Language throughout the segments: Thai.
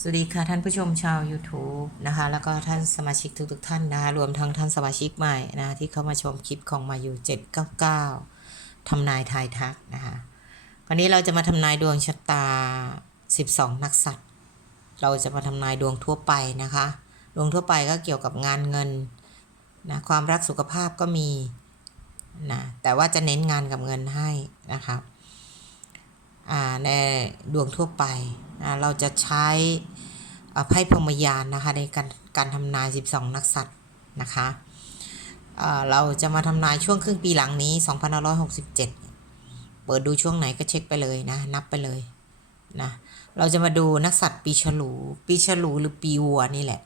สวัสดีค่ะท่านผู้ชมชาว YouTube นะคะ แล้วก็ท่านสมาชิกทุกๆท่านนะคะรวมทั้งท่านสมาชิกใหม่นะะที่เข้ามาชมคลิปของมาอยู่799ทำนายทายทักนะคะวันนี้เราจะมาทำนายดวงชะตา 12 นักสัตว์ เราจะมาทำนายดวงทั่วไปนะคะ ดวงทั่วไปก็เกี่ยวกับงานเงินนะความรักสุขภาพก็มีนะแต่ว่าจะเน้นงานกับเงินให้นะคะอ่า ในดวงทั่วไป เราจะใช้อ่าไพ่พรมยานนะคะในการการทำนาย 12 นักสัตว์นะคะอ่าเราจะมาทำนายช่วงครึ่งปีหลังนี้ 2567 เปิดดูช่วงไหนก็เช็คไปเลยนะ นับไปเลยนะ เราจะมาดูนักสัตว์ปีฉลู ปีฉลูหรือปีวัวนี่แหละ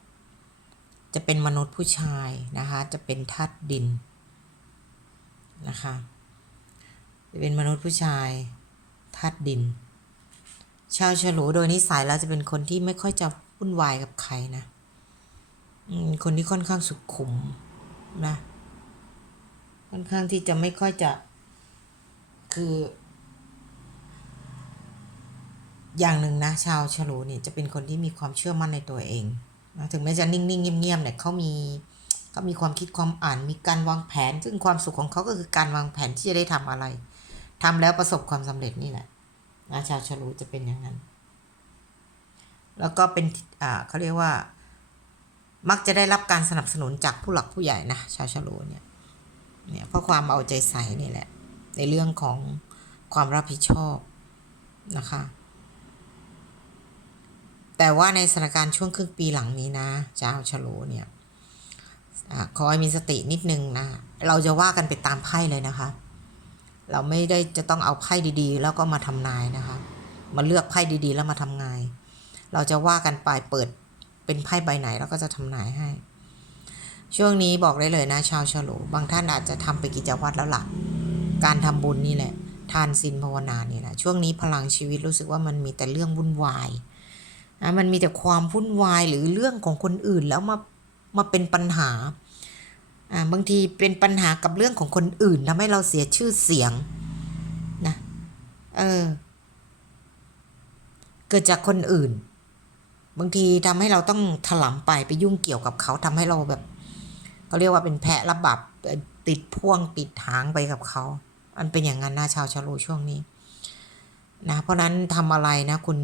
จะเป็นมนุษย์ผู้ชายนะคะ จะเป็นธาตุดินนะคะ จะเป็นมนุษย์ผู้ชายาตุดิน ชาวฉลูโดยนิสัยแล้วจะเป็นคนที่ไม่ค่อยจะวุ่นวายกับใครนะอืมคนที่ค่อนข้างสุขุมนะ ค่อนข้างที่จะไม่ค่อยจะ คือ อย่างหนึ่งนะ ชาวฉลูเนี่ยจะเป็นคนที่มีความเชื่อมั่นในตัวเองนะถึงแม้จะนิ่ง ๆ เงียบๆเนี่ยเขามีเขามีความคิดความอ่านมีการวางแผน ซึ่งความสุขของเขาก็คือการวางแผนที่จะได้ทำอะไร ทำแล้วประสบความสำเร็จนี่แหละนะชาวฉลูจะเป็นอย่างนั้น แล้วก็เป็นอ่าเขาเรียกว่า มักจะได้รับการสนับสนุนจากผู้หลักผู้ใหญ่นะชาวฉลูเนี่ยเนี่ยเพราะความเอาใจใส่นี่แหละ ในเรื่องของความรับผิดชอบนะคะ แต่ว่าในสถานการณ์ช่วงครึ่งปีหลังนี้นะชาวฉลูเนี่ยอขอให้มีสตินิดนึงนะ เราจะว่ากันไปตามไพ่เลยนะคะ เราไม่ได้จะต้องเอาไพ่ดีๆ แล้วก็มาทำนายนะคะมาเลือกไพ่ดีๆ แล้วมาทำนาย เราจะว่ากันไปเปิดเป็นไพ่ใบไหนแล้วก็จะทำนายให้ ช่วงนี้บอกได้เลยนะ ชาวฉลูบางท่านอาจจะทำไปกิจวัตรแล้วล่ะ การทำบุญนี่แหละ ทานศีลภาวนานี่แหละ ช่วงนี้พลังชีวิตรู้สึกว่ามันมีแต่เรื่องวุ่นวายนะมันมีแต่ความวุ่นวายหรือเรื่องของคนอื่นแล้วมามาเป็นปัญหาาบางทีเป็นปัญหากับเรื่องของคนอื่นทำให้เราเสียชื่อเสียงนะเออ เกิดจากคนอื่น บางทีทำให้เราต้องถลำไปไปยุ่งเกี่ยวกับเขาทำให้เราแบบเขาเรียกว่าเป็นแพะระบับติดพ่วงติดหางไปกับเขา มันเป็นอย่างนั้นนะชาวชาลูช่วงนี้นะเพราะนั้นทำอะไรนะ คุณ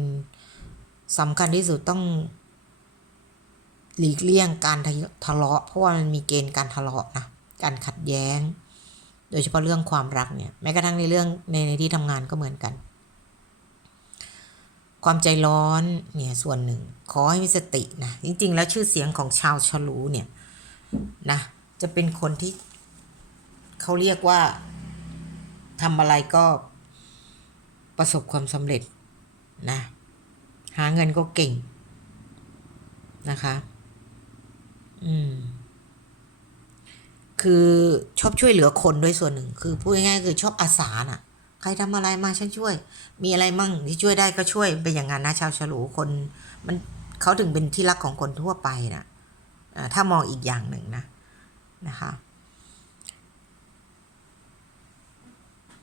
สำคัญที่สุดต้อง หลีกเลี่ยงการทะเลาะ เพราะว่ามันมีเกณฑ์การทะเลาะนะการขัดแย้ง โดยเฉพาะเรื่องความรักเนี่ยแม้กระทั่งในเรื่องในในที่ทำงานก็เหมือนกัน ความใจร้อนเนี่ยส่วนหนึ่ง ขอให้มีสตินะจริง ๆ แล้วชื่อเสียงของชาวฉลูเนี่ยนะจะเป็นคนที่เขาเรียกว่าทำอะไรก็ประสบความสำเร็จนะหาเงินก็เก่งนะคะ อืม คือชอบช่วยเหลือคนด้วยส่วนหนึ่ง คือพูดง่ายๆคือชอบอาสาน่ะ ใครทำอะไรมาฉันช่วย มีอะไรมั่งที่ช่วยได้ก็ช่วยเป็นอย่างนั้นนะชาวฉลูคน มันเขาถึงเป็นที่รักของคนทั่วไปนะอ่าถ้ามองอีกอย่างหนึ่งนะนะคะ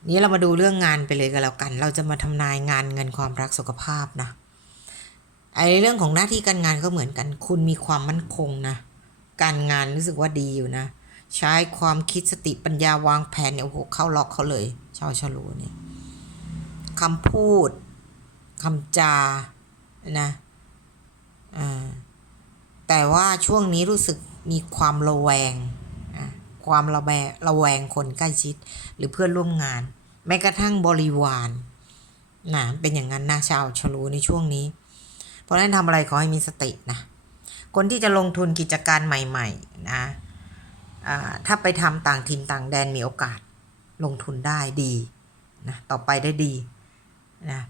นี้เรามาดูเรื่องงานไปเลยกันแล้วกัน เราจะมาทำนายงานเงินความรักสุขภาพนะ ไอ้เรื่องของหน้าที่การงานก็เหมือนกัน คุณมีความมั่นคงนะ การงานรู้สึกว่าดีอยู่นะ ใช้ความคิดสติปัญญาวางแผนเนี่ยโอ้โหเข้าล็อกเขาเลย ชาวฉลูเนี่ยคำพูดคำจานะอ่าแต่ว่าช่วงนี้รู้สึกมีความระแวง ความระแวงระแวงคนใกล้ชิด หรือเพื่อนร่วมงาน แม้กระทั่งบริวารนะเป็นอย่างนั้นนะชาวฉลูในช่วงนี้ เพราะนั้นทำอะไรขอให้มีสตินะ คนที่จะลงทุนกิจการใหม่ๆนะถ้าไปทำต่างถิ่นต่างแดนมีโอกาสลงทุนได้ดีนะต่อไปได้ดีนะ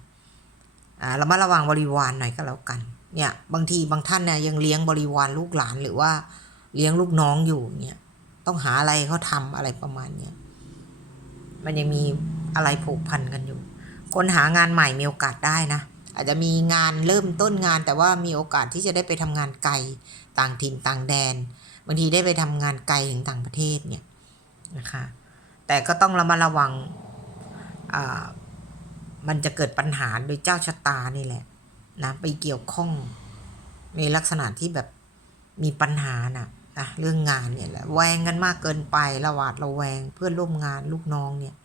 เรามาระวังบริวารหน่อยก็แล้วกันเนี่ยบางทีบางท่านเนี่ยยังเลี้ยงบริวารลูกหลานหรือว่าเลี้ยงลูกน้องอยู่เนี่ยต้องหาอะไรเขาทำอะไรประมาณเนี้ยมันยังมีอะไรผูกพันกันอยู่ คนหางานใหม่มีโอกาสได้นะ อาจจะมีงานเริ่มต้นงาน แต่ว่ามีโอกาสที่จะได้ไปทำงานไกลต่างถิ่นต่างแดนบางทีได้ไปทำงานไกลถึงต่างประเทศเนี่ยนะคะแต่ก็ต้องระมัดระวังมันจะเกิดปัญหาโดยเจ้าชะตานี่แหละนะไปเกี่ยวข้องในลักษณะที่แบบมีปัญหาน่ะนะเรื่องงานเนี่ยแหละแวงกันมากเกินไประหวาดระแวงเพื่อนร่วมงานลูกน้องเนี่ย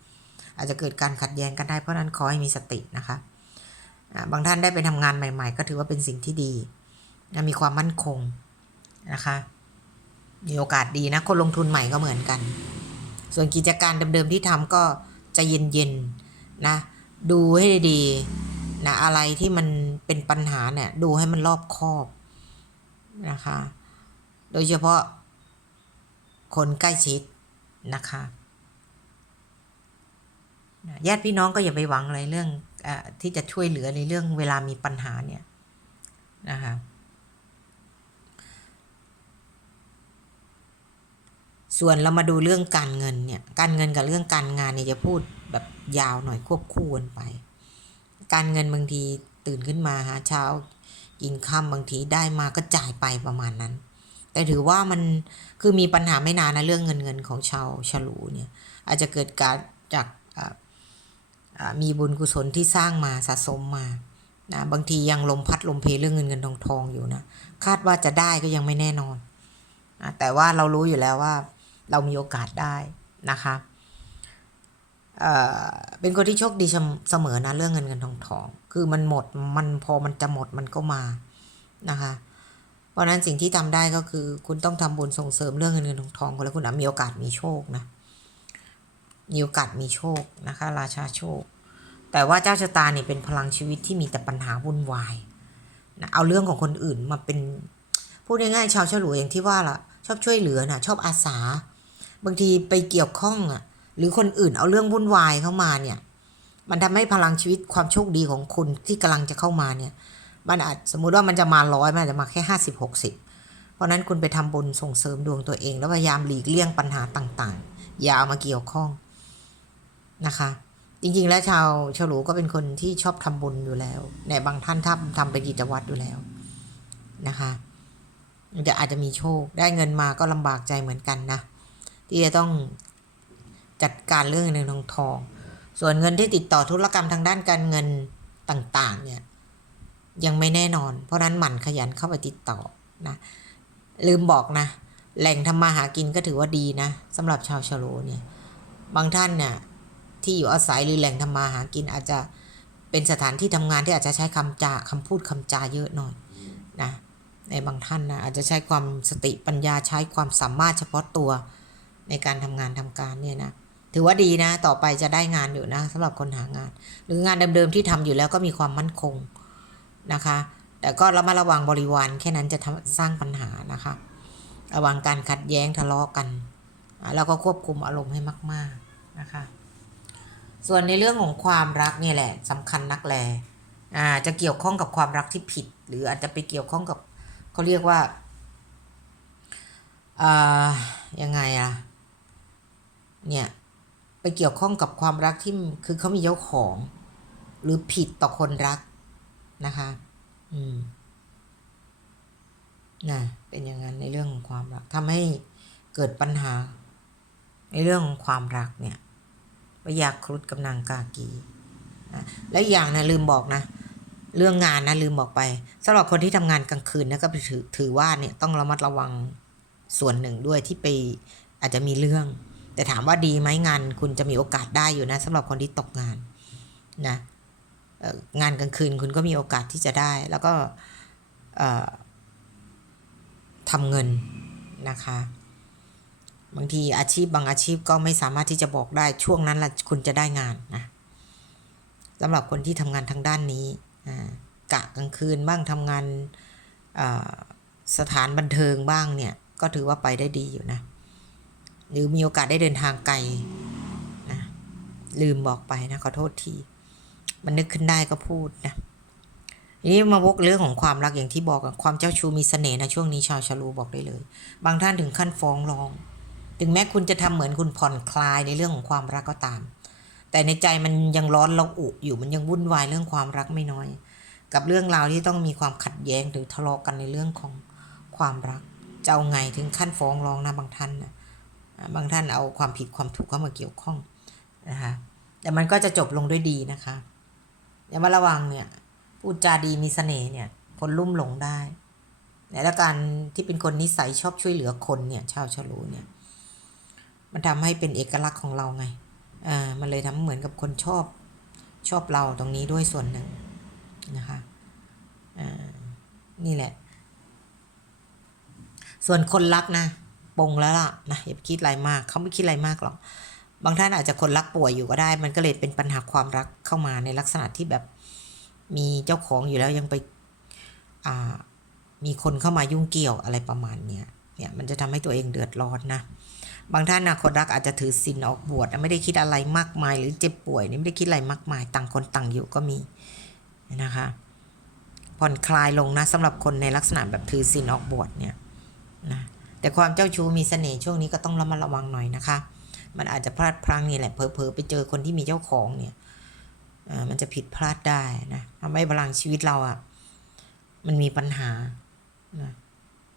อาจจะเกิดการขัดแย้งกันได้เพราะนั้นขอให้มีสตินะคะ บางท่านได้ไปทำงานใหม่ ๆ ก็ถือว่าเป็นสิ่งที่ดี มีความมั่นคงนะคะ มีโอกาสดีนะ คนลงทุนใหม่ก็เหมือนกัน ส่วนกิจการเดิมๆที่ทำก็จะเย็นๆนะ ดูให้ดีๆนะอะไรที่มันเป็นปัญหาเนี่ย ดูให้มันรอบคอบนะคะ โดยเฉพาะคนใกล้ชิดนะคะ ญาติพี่น้องก็อย่าไปหวังอะไรเรื่องอที่จะช่วยเหลือในเรื่องเวลามีปัญหาเนี่ยนะคะส่วนเรามาดูเรื่องการเงินเนี่ย การเงินกับเรื่องการงานเนี่ยจะพูดแบบยาวหน่อยควบคู่กันไป การเงินบางทีตื่นขึ้นมาหาเช้ากินข้ามบางทีได้มาก็จ่ายไปประมาณนั้น แต่ถือว่ามันคือมีปัญหาไม่นานนะเรื่องเงินเงินของชาวฉลูเนี่ย อาจจะเกิดการจาก มีบุญกุศลที่สร้างมาสะสมมานะบางทียังลมพัดลมเพเรื่องเงินเงินทองทองอยู่นะคาดว่าจะได้ก็ยังไม่แน่นอนนะแต่ว่าเรารู้อยู่แล้วว่าเรามีโอกาสได้นะคะเอ่อเป็นคนที่โชคดีเสมอนะเรื่องเงินเงินทองทองคือมันหมดมันพอมันจะหมดมันก็มานะคะเพราะนั้นสิ่งที่ทำได้ก็คือ คุณต้องทำบุญส่งเสริมเรื่องเงินเงินทองทองคนแล้วคุณอาจมีโอกาสมีโชคนะ มีโอกาสมีโชคนะคะ ราชาโชค แต่ว่าเจ้าชะตาเนี่ยเป็นพลังชีวิตที่มีแต่ปัญหาวุ่นวายนะเอาเรื่องของคนอื่นมาเป็นพูดง่ายๆชาวฉลูอย่างที่ว่าล่ะ ชอบช่วยเหลือนะชอบอาสา บางทีไปเกี่ยวข้องอะ หรือคนอื่นเอาเรื่องวุ่นวายเข้ามาเนี่ย มันทำให้พลังชีวิตความโชคดีของคุณที่กำลังจะเข้ามาเนี่ย มันอาจสมมุติว่ามันจะมาร้อยมันอาจจะมาแค่ห้าสิบหกสิบเพราะนั้นคุณไปทำบุญส่งเสริมดวงตัวเอง แล้วพยายามหลีกเลี่ยงปัญหาต่างๆ อย่าเอามาเกี่ยวข้อง นะคะ จริงๆ แล้วชาวฉลูก็เป็นคนที่ชอบทำบุญอยู่แล้วในบางท่านทำทำเป็นกิจวัตรอยู่แล้วนะคะจะอาจจะมีโชคได้เงินมาก็ลำบากใจเหมือนกันนะที่จะต้องจัดการเรื่องเงินทองทอง ส่วนเงินที่ติดต่อธุรกรรมทางด้านการเงินต่างๆ เนี่ยยังไม่แน่นอน เพราะนั้นหมั่นขยันเข้าไปติดต่อนะลืมบอกนะ แหล่งทำมาหากินก็ถือว่าดีนะสำหรับชาวชะโลเนี่ย บางท่านเนี่ย ที่อยู่อาศัยหรือแหล่งทำมาหากินอาจจะเป็นสถานที่ทำงานที่อาจจะใช้คำจาคำพูดคำจาเยอะหน่อยนะในบางท่านนะอาจจะใช้ความสติปัญญาใช้ความสามารถเฉพาะตัวในการทำงานทำการเนี่ยนะถือว่าดีนะ ต่อไปจะได้งานอยู่นะสำหรับคนหางาน หรืองานเดิมๆที่ทำอยู่แล้วก็มีความมั่นคงนะคะ แต่ก็ระมัดระวังบริวารแค่นั้นจะทำสร้างปัญหานะคะ ระวังการขัดแย้งทะเลาะกันอ่าแล้วก็ควบคุมอารมณ์ให้มาก ๆนะคะ ส่วนในเรื่องของความรักเนี่ยแหละสำคัญนักแลอ่าจะเกี่ยวข้องกับความรักที่ผิด หรืออาจจะไปเกี่ยวข้องกับเขาเรียกว่าอ่ายังไงอะเนี่ยไปเกี่ยวข้องกับความรักที่คือเขามีเจ้าของ หรือผิดต่อคนรักนะคะ อืมนะเป็นอย่างนั้นในเรื่องของความรักทำให้เกิดปัญหา ในเรื่องของความรักเนี่ย พยาครุฑกับนางกากีนะและอีกอย่างนะลืมบอกนะ เรื่องงานนะลืมบอกไปสำหรับคนที่ทำงานกลางคืนนะก็ถือถือว่าเนี่ยต้องระมัดระวังส่วนหนึ่งด้วยที่ไปอาจจะมีเรื่อง แต่ถามว่าดีไหมงานคุณจะมีโอกาสได้อยู่นะสำหรับคนที่ตกงานนะงานกลางคืนคุณก็มีโอกาสที่จะได้ แล้วก็ทำเงินนะคะ บางทีอาชีพบางอาชีพก็ไม่สามารถที่จะบอกได้ช่วงนั้นละคุณจะได้งานนะสำหรับคนที่ทำงานทางด้านนี้กะกลางคืนบ้างทำงานสถานบันเทิงบ้างเนี่ย ก็ถือว่าไปได้ดีอยู่นะ หรือมีโอกาสได้เดินทางไกลนะลืมบอกไปนะขอโทษที มันนึกขึ้นได้ก็พูดนะทีนี้มาวกเรื่องของความรักอย่างที่บอกความเจ้าชู้มีเสน่ห์นะช่วงนี้ชาวชะลูบอกได้เลย บางท่านถึงขั้นฟ้องร้อง ถึงแม้คุณจะทำเหมือนคุณผ่อนคลายในเรื่องของความรักก็ตาม แต่ในใจมันยังร้อนระอุอยู่มันยังวุ่นวายเรื่องความรักไม่น้อย กับเรื่องราวที่ต้องมีความขัดแย้งหรือทะเลาะกันในเรื่องของความรักจะเอาไงถึงขั้นฟ้องร้องนะบางท่านนะบางท่านเอาความผิดความถูกเข้ามาเกี่ยวข้องนะคะแต่มันก็จะจบลงด้วยดีนะคะอย่ามาระวังเนี่ยพูดจาดีมีเสน่ห์เนี่ยคนลุ่มหลงได้ และการที่เป็นคนนิสัยชอบช่วยเหลือคนเนี่ยชาวฉลูเนี่ย มันทำให้เป็นเอกลักษณ์ของเราไงอ่ามันเลยทำเหมือนกับคนชอบชอบเราตรงนี้ด้วยส่วนหนึ่งนะคะอ่านี่แหละ ส่วนคนรักนะปงแล้วล่ะนะอย่าไปคิดอะไรมากเขาไม่คิดอะไรมากหรอกบางท่านอาจจะคนรักป่วยอยู่ก็ได้ มันก็เลยเป็นปัญหาความรักเข้ามาในลักษณะที่แบบมีเจ้าของอยู่แล้วยังไปอ่ามีคนเข้ามายุ่งเกี่ยวอะไรประมาณเนี้ยเนี่ยมันจะทำให้ตัวเองเดือดร้อนนะ บางท่านนะคนรักอาจจะถือศีลออกบวชไม่ได้คิดอะไรมากมาย หรือเจ็บป่วยนี่ไม่ได้คิดอะไรมากมาย ต่างคนต่างอยู่ก็มีนะคะผ่อนคลายลงนะสำหรับคนในลักษณะแบบถือศีลออกบวชเนี่ยนะแต่ความเจ้าชู้มีเสน่ห์ช่วงนี้ก็ต้องระมัดระวังหน่อยนะคะ มันอาจจะพลาดพลั้งนี่แหละเผลอๆไปเจอคนที่มีเจ้าของเนี่ยมันจะผิดพลาดได้นะทำให้พลังชีวิตเราอะ่ะมันมีปัญหานะ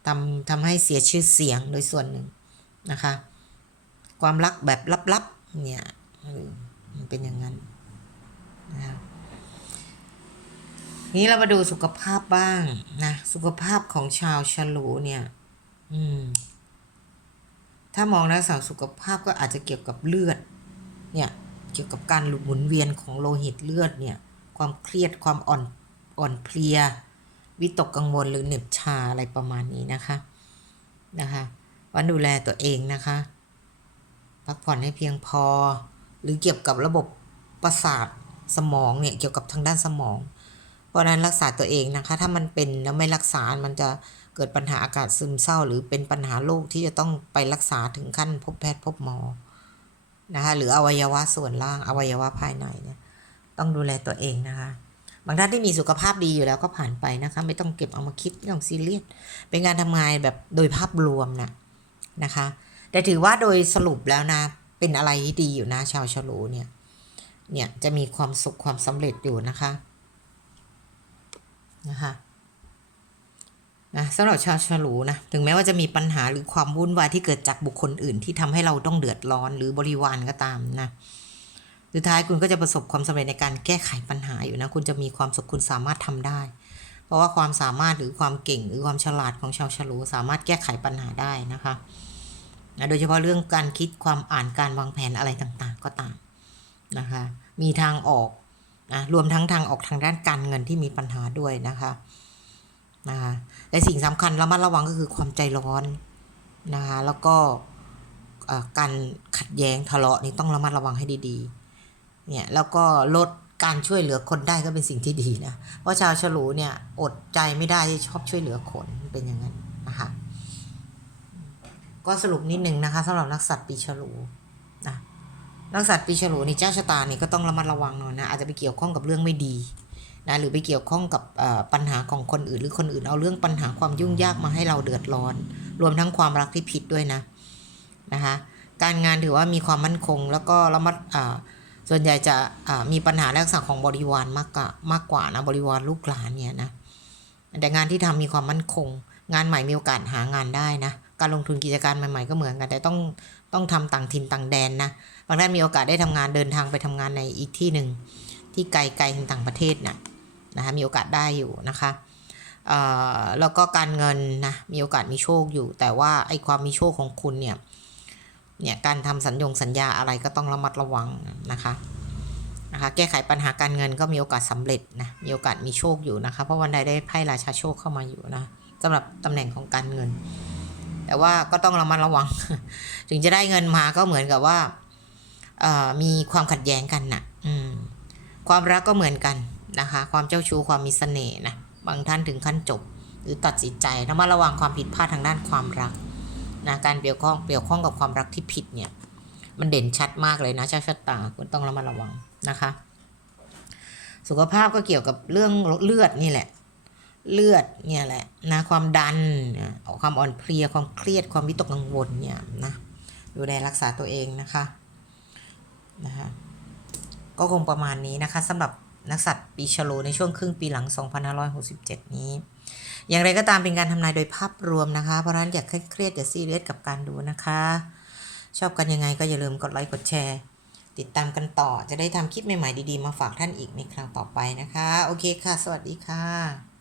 ทำทำให้เสียชื่อเสียงโดยส่วนหนึ่งนะคะ ความรักแบบลับๆเนี่ยมันเป็นอย่างนั้นนะครับนี้เรามาดูสุขภาพบ้างนะสุขภาพของชาวฉลูเนี่ย อืม ถ้ามองในสาวสุขภาพก็อาจจะเกี่ยวกับเลือด เนี่ย เกี่ยวกับการหลุดหมุนเวียนของโลหิตเลือดเนี่ย ความเครียดความอ่อนอ่อนเพลีย วิตกกังวลหรือเหน็บชาอะไรประมาณนี้นะคะ นะคะวันดูแลตัวเองนะคะ พักผ่อนให้เพียงพอ หรือเกี่ยวกับระบบประสาทสมองเนี่ยเกี่ยวกับทางด้านสมอง เพราะนั้นรักษาตัวเองนะคะ ถ้ามันเป็นแล้วไม่รักษา มันจะเกิดปัญหาอากาศซึมเศร้า หรือเป็นปัญหาโรคที่จะต้องไปรักษาถึงขั้นพบแพทย์พบหมอนะคะหรืออวัยวะส่วนล่างอวัยวะภายในเนี่ยต้องดูแลตัวเองนะคะ บางท่านที่มีสุขภาพดีอยู่แล้วก็ผ่านไปนะคะ ไม่ต้องเก็บเอามาคิดไม่ต้องซีเรียสเป็นการทำงานแบบโดยภาพรวมนะนะคะ แต่ถือว่าโดยสรุปแล้วนะ เป็นอะไรที่ดีอยู่นะ ชาวฉลูเนี่ย เนี่ยจะมีความสุขความสำเร็จอยู่นะคะ นะคะนะสำหรับชาวฉลูนะถึงแม้ว่าจะมีปัญหาหรือความวุ่นวายที่เกิดจากบุคคลอื่นที่ทำให้เราต้องเดือดร้อน หรือบริวารก็ตามนะสุดท้ายคุณก็จะประสบความสำเร็จในการแก้ไขปัญหาอยู่นะคุณจะมีความสุขคุณสามารถทำได้ เพราะว่าความสามารถหรือความเก่งหรือความฉลาดของชาวฉลูสามารถแก้ไขปัญหาได้นะคะ นะโดยเฉพาะเรื่องการคิดความอ่านการวางแผนอะไรต่างๆ ก็ตามนะคะมีทางออกนะรวมทั้งทางออกทางด้านการเงินที่มีปัญหาด้วยนะคะนะคะและสิ่งสำคัญระมัดระวังก็คือความใจร้อนนะคะแล้วก็การขัดแย้งทะเลาะนี่ต้องระมัดระวังให้ดีๆเนี่ยแล้วก็ลดการช่วยเหลือคนได้ก็เป็นสิ่งที่ดีนะเพราะชาวฉลูเนี่ยอดใจไม่ได้ที่ชอบช่วยเหลือคนเป็นอย่างนั้นนะคะ ก็สรุปนิดนึงนะคะสำหรับนักสัตว์ปีฉลูนะนักสัตว์ปีฉลูนี่เจ้าชะตานี่ก็ต้องระมัดระวังหน่อยนะอาจจะไปเกี่ยวข้องกับเรื่องไม่ดีนะหรือไปเกี่ยวข้องกับปัญหาของคนอื่น หรือคนอื่นเอาเรื่องปัญหาความยุ่งยากมาให้เราเดือดร้อน รวมทั้งความรักที่ผิดด้วยนะนะคะ การงานถือว่ามีความมั่นคง แล้วก็ระมัดส่วนใหญ่จะมีปัญหาลักษณะของบริวารมากกว่ามากกว่านะบริวารลูกหลานเนี่ยนะแต่งานที่ทำมีความมั่นคง งานใหม่มีโอกาสหางานได้นะ การลงทุนกิจการใหม่ๆก็เหมือนกัน แต่ต้องต้องทำต่างถิ่นต่างแดนนะบางท่านมีโอกาสได้ทำงานเดินทางไปทำงานในอีกที่หนึ่งที่ไกลไกลถึงต่างประเทศนะนะคะมีโอกาสได้อยู่นะคะแล้วก็การเงินนะมีโอกาสมีโชคอยู่ แต่ว่าไอ้ความมีโชคของคุณเนี่ยเนี่ยการทำสัญญงสัญญาอะไรก็ต้องระมัดระวังนะคะนะคะแก้ไขปัญหาการเงินก็มีโอกาสสำเร็จนะมีโอกาสมีโชคอยู่นะคะ เพราะวันใดได้ไพ่ราชาโชคเข้ามาอยู่นะสำหรับตำแหน่งของการเงิน แต่ว่าก็ต้องระมัดระวัง ถึงจะได้เงินมาก็เหมือนกับว่ามีความขัดแย้งกันนะอืมความรักก็เหมือนกันนะคะ ความเจ้าชู้ความมีเสน่ห์นะบางท่านถึงขั้นจบ หรือตัดสินใจระมัดระวังความผิดพลาดทางด้านความรักนะการเกี่ยวข้องเกี่ยวข้องกับความรักที่ผิดเนี่ย มันเด่นชัดมากเลยนะเจ้าชะตาคุณต้องระมัดระวังนะคะ สุขภาพก็เกี่ยวกับเรื่องเลือดนี่แหละ เลือดเนี่ยแหละนะความดันความอ่อนเพลียความเครียดความวิตกกังวลเนี่ยนะดูแลรักษาตัวเองนะคะนะคะก็คงประมาณนี้นะคะสำหรับนักสัตว์ปีฉลูในช่วงครึ่งปีหลัง 2567 นี้ อย่างไรก็ตามเป็นการทำนายโดยภาพรวมนะคะ เพราะฉะนั้นอย่าเครียดอย่าซีเรียสกับการดูนะคะ ชอบกันยังไงก็อย่าลืมกดไลค์กดแชร์ ติดตามกันต่อจะได้ทำคลิปใหม่ๆดีๆ มาฝากท่านอีกในครั้งต่อไปนะคะ โอเคค่ะ สวัสดีค่ะ